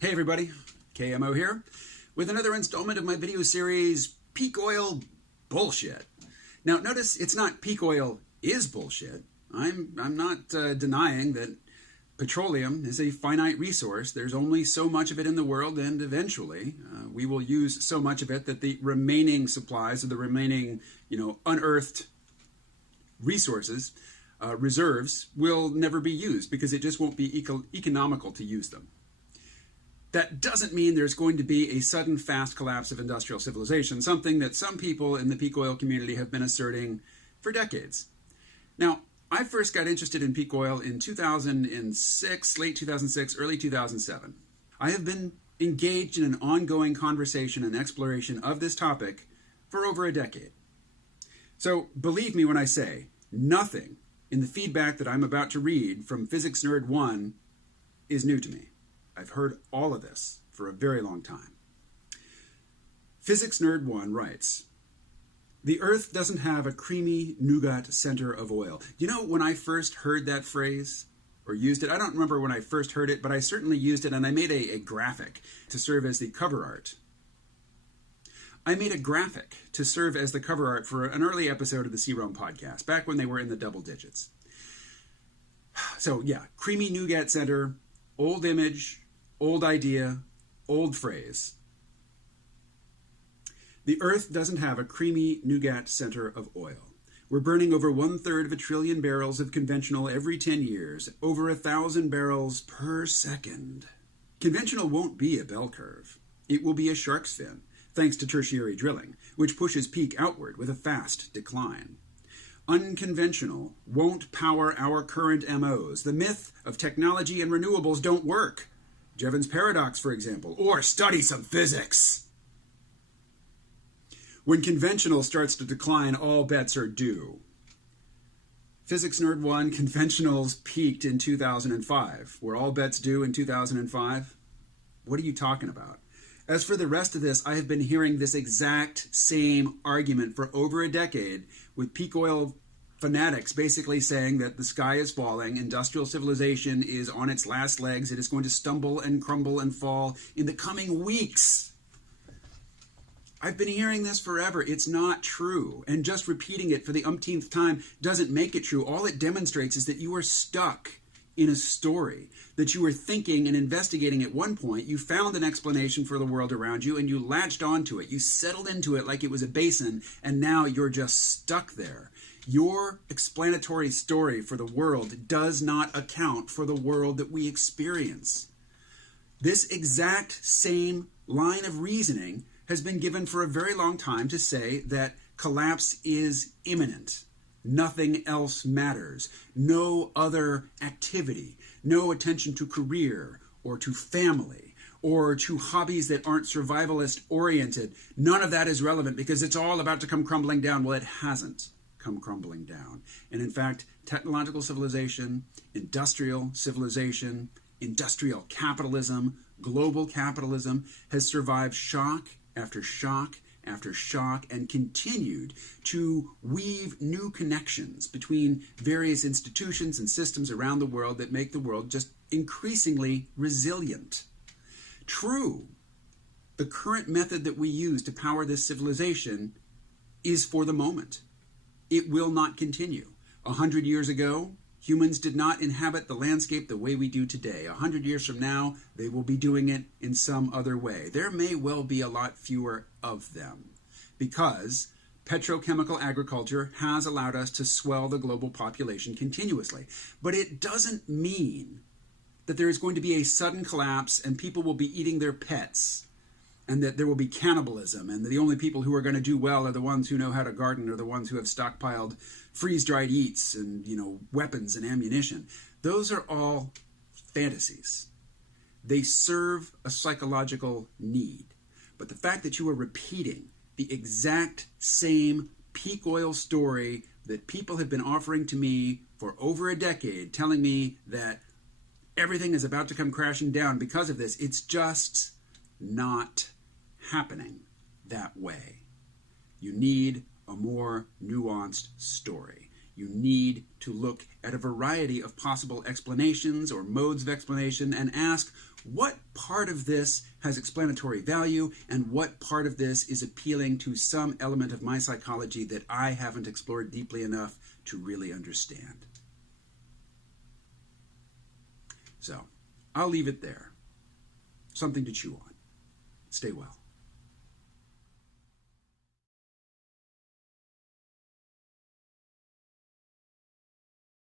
Hey everybody, KMO here with another installment of my video series, Peak Oil Bullshit. Now notice it's not peak oil is bullshit. I'm not denying that petroleum is a finite resource. There's only so much of it in the world, and eventually we will use so much of it that the remaining supplies or the remaining, unearthed resources, reserves, will never be used because it just won't be economical to use them. That doesn't mean there's going to be a sudden fast collapse of industrial civilization, something that some people in the peak oil community have been asserting for decades. Now, I first got interested in peak oil in 2006, late 2006, early 2007. I have been engaged in an ongoing conversation and exploration of this topic for over a decade. So believe me when I say, nothing in the feedback that I'm about to read from Physics Nerd 1 is new to me. I've heard all of this for a very long time. Physics Nerd 1 writes, "The Earth doesn't have a creamy nougat center of oil." You know, when I first heard that phrase or used it, I don't remember when I first heard it, but I certainly used it, and I made a graphic to serve as the cover art. I made a graphic to serve as the cover art for an early episode of the C-Rome podcast, back when they were in the double digits. So yeah, creamy nougat center, old image, old idea, old phrase. The Earth doesn't have a creamy nougat center of oil. We're burning over 1/3 of a trillion barrels of conventional every 10 years, over 1,000 barrels per second. Conventional won't be a bell curve. It will be a shark's fin, thanks to tertiary drilling, which pushes peak outward with a fast decline. Unconventional won't power our current MOs. The myth of technology and renewables don't work. Jevons paradox, for example, or study some physics. When conventional starts to decline, all bets are due. Physics Nerd 1, conventionals peaked in 2005. Were all bets due in 2005? What are you talking about? As for the rest of this, I have been hearing this exact same argument for over a decade, with peak oil fanatics basically saying that the sky is falling, industrial civilization is on its last legs, it is going to stumble and crumble and fall in the coming weeks. I've been hearing this forever. It's not true. And just repeating it for the umpteenth time doesn't make it true. All it demonstrates is that you are stuck in a story, that you were thinking and investigating at one point, you found an explanation for the world around you, and you latched onto it. You settled into it like it was a basin, and now you're just stuck there. Your explanatory story for the world does not account for the world that we experience. This exact same line of reasoning has been given for a very long time to say that collapse is imminent. Nothing else matters. No other activity, no attention to career or to family or to hobbies that aren't survivalist oriented. None of that is relevant because it's all about to come crumbling down. Well, it hasn't come crumbling down. And in fact, technological civilization, industrial civilization, industrial capitalism, global capitalism has survived shock after shock after shock and continued to weave new connections between various institutions and systems around the world that make the world just increasingly resilient. True, the current method that we use to power this civilization is for the moment. It will not continue. 100 years ago, humans did not inhabit the landscape the way we do today. 100 years from now, they will be doing it in some other way. There may well be a lot fewer of them because petrochemical agriculture has allowed us to swell the global population continuously. But it doesn't mean that there is going to be a sudden collapse and people will be eating their pets and that there will be cannibalism, and that the only people who are going to do well are the ones who know how to garden or the ones who have stockpiled freeze-dried eats and, weapons and ammunition. Those are all fantasies. They serve a psychological need. But the fact that you are repeating the exact same peak oil story that people have been offering to me for over a decade, telling me that everything is about to come crashing down because of this, it's just not happening that way. You need a more nuanced story. You need to look at a variety of possible explanations or modes of explanation and ask, what part of this has explanatory value and what part of this is appealing to some element of my psychology that I haven't explored deeply enough to really understand. So, I'll leave it there. Something to chew on. Stay well.